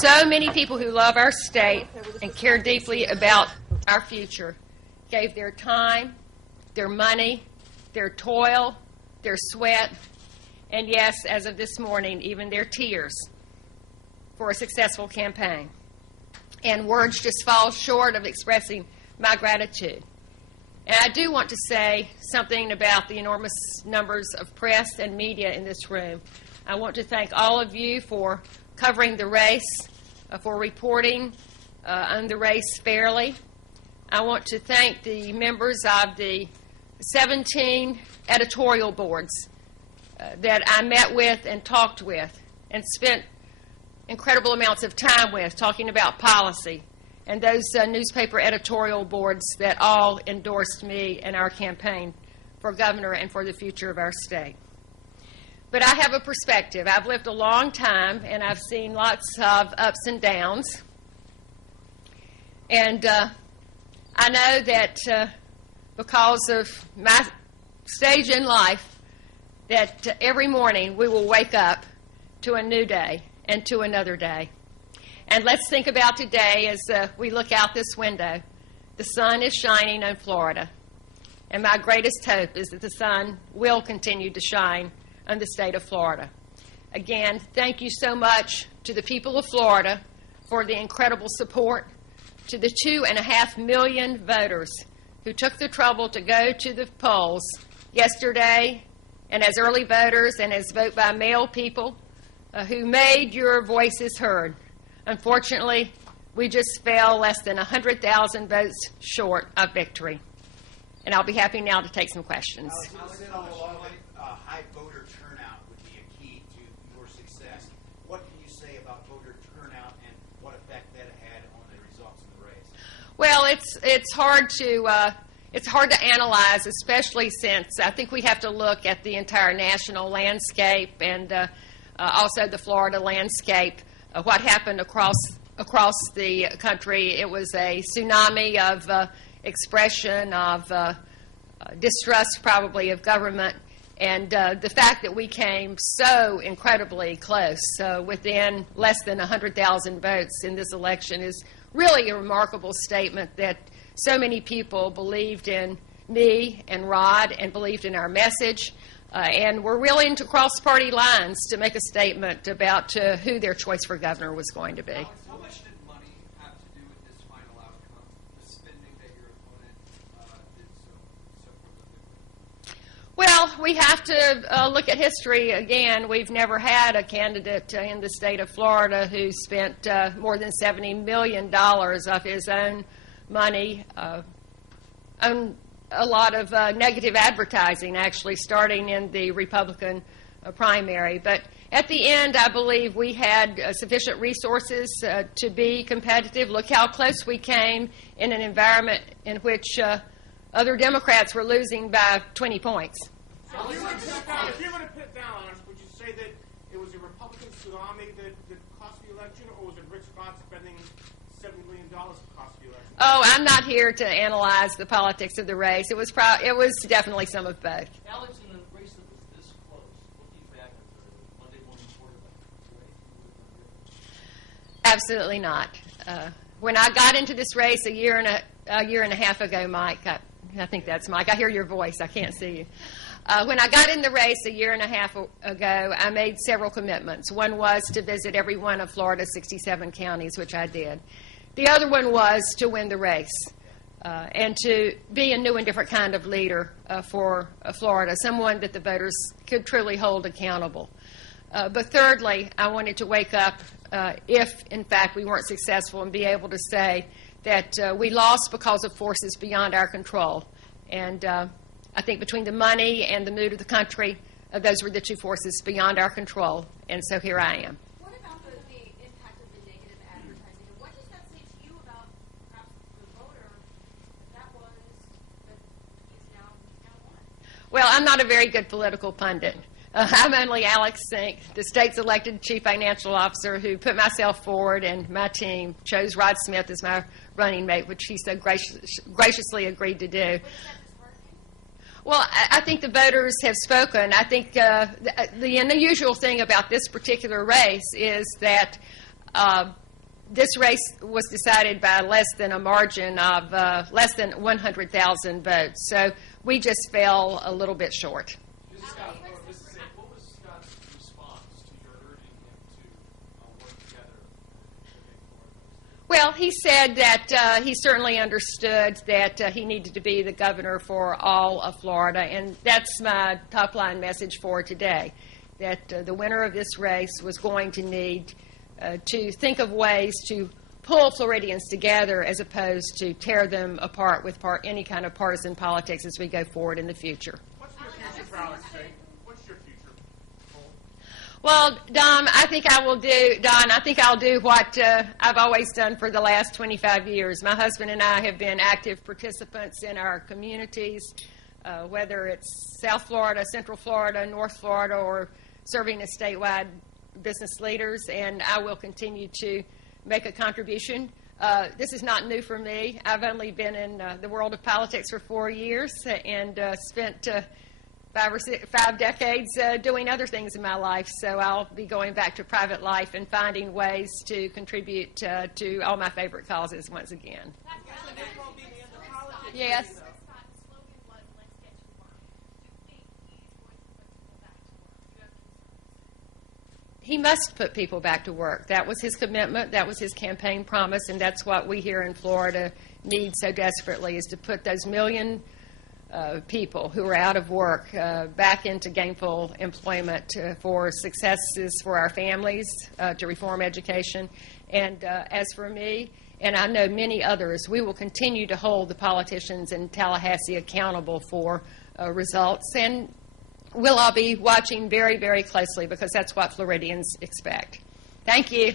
So many people who love our state and care deeply about our future gave their time, their money, their toil, their sweat, and yes, as of this morning, even their tears for a successful campaign. And words just fall short of expressing my gratitude. And I do want to say something about the enormous numbers of press and media in this room. I want to thank all of you for covering the race, for reporting on the race fairly. I want to thank the members of the 17 editorial boards that I met with and talked with and spent incredible amounts of time with talking about policy, and those newspaper editorial boards that all endorsed me and our campaign for governor and for the future of our state. But I have a perspective. I've lived a long time, and I've seen lots of ups and downs. And I know that because of my stage in life, that every morning we will wake up to a new day and to another day. And let's think about today as we look out this window. The sun is shining in Florida, and my greatest hope is that the sun will continue to shine on the state of Florida. Again, thank you so much to the people of Florida for the incredible support, to the 2.5 million voters who took the trouble to go to the polls yesterday, and as early voters and as vote-by-mail people who made your voices heard. Unfortunately, we just fell less than 100,000 votes short of victory. And I'll be happy now to take some questions. High voter turnout would be a key to your success. What can you say about voter turnout and what effect that had on the results of the race? Well, it's hard to analyze, especially since I think we have to look at the entire national landscape and also the Florida landscape. What happened across the country. It was a tsunami of expression of distrust, probably, of government. And the fact that we came so incredibly close, within less than 100,000 votes in this election, is really a remarkable statement that so many people believed in me and Rod and believed in our message. And were willing to cross party lines to make a statement about who their choice for governor was going to be. Alex, how much did money have to do with this final outcome, the spending that your opponent did so prolifically? Well, we have to look at history again. We've never had a candidate in the state of Florida who spent more than $70 million of his own money on a lot of negative advertising, actually, starting in the Republican primary. But at the end, I believe we had sufficient resources to be competitive. Look how close we came in an environment in which other Democrats were losing by 20 points. So if you were to put down on us, would you say that it was a Republican tsunami that cost the election, or was it Rick Scott spending $70 million to cost the election? Oh, I'm not here to analyze the politics of the race. It was definitely some of both. Alex, in a race that was this close, looking back at the Monday morning quarterback, Absolutely not. When I got into this race a year and a half ago, Mike, I think that's Mike. I hear your voice. I can't see you. When I got in the race a year and a half ago, I made several commitments. One was to visit every one of Florida's 67 counties, which I did. The other one was to win the race and to be a new and different kind of leader for Florida, someone that the voters could truly hold accountable. But thirdly, I wanted to wake up if, in fact, we weren't successful and be able to say that we lost because of forces beyond our control. And I think between the money and the mood of the country, those were the two forces beyond our control. And so here I am. What about the impact of the negative advertising? And what does that say to you about perhaps the voter that he's now won? Well, I'm not a very good political pundit. I'm only Alex Sink, the state's elected chief financial officer, who put myself forward, and my team chose Rod Smith as my running mate, which he so graciously agreed to do. Well, I think the voters have spoken. I think the unusual thing about this particular race is that this race was decided by less than a margin of less than 100,000 votes. So we just fell a little bit short. Mrs. Scott, what was Scott's response to your urging him to work together? Well, he said that he certainly understood that he needed to be the governor for all of Florida, and that's my top-line message for today, that the winner of this race was going to need to think of ways to pull Floridians together as opposed to tear them apart with any kind of partisan politics as we go forward in the future. What's your future for Alex State? What's your future? Well, Don, I think I'll do what I've always done for the last 25 years. My husband and I have been active participants in our communities, whether it's South Florida, Central Florida, North Florida, or serving as statewide business leaders, and I will continue to make a contribution. This is not new for me. I've only been in the world of politics for 4 years and spent 5 decades doing other things in my life, so I'll be going back to private life and finding ways to contribute to all my favorite causes once again. Yes. Scott's slogan was, "Let's get to work." Do you think he's going to put people back to work? Do you have concerns? He must put people back to work. That was his commitment. That was his campaign promise, and that's what we here in Florida need so desperately, is to put those million people who are out of work back into gainful employment for successes for our families, to reform education. And as for me, and I know many others, we will continue to hold the politicians in Tallahassee accountable for results, and we'll all be watching very, very closely because that's what Floridians expect. Thank you.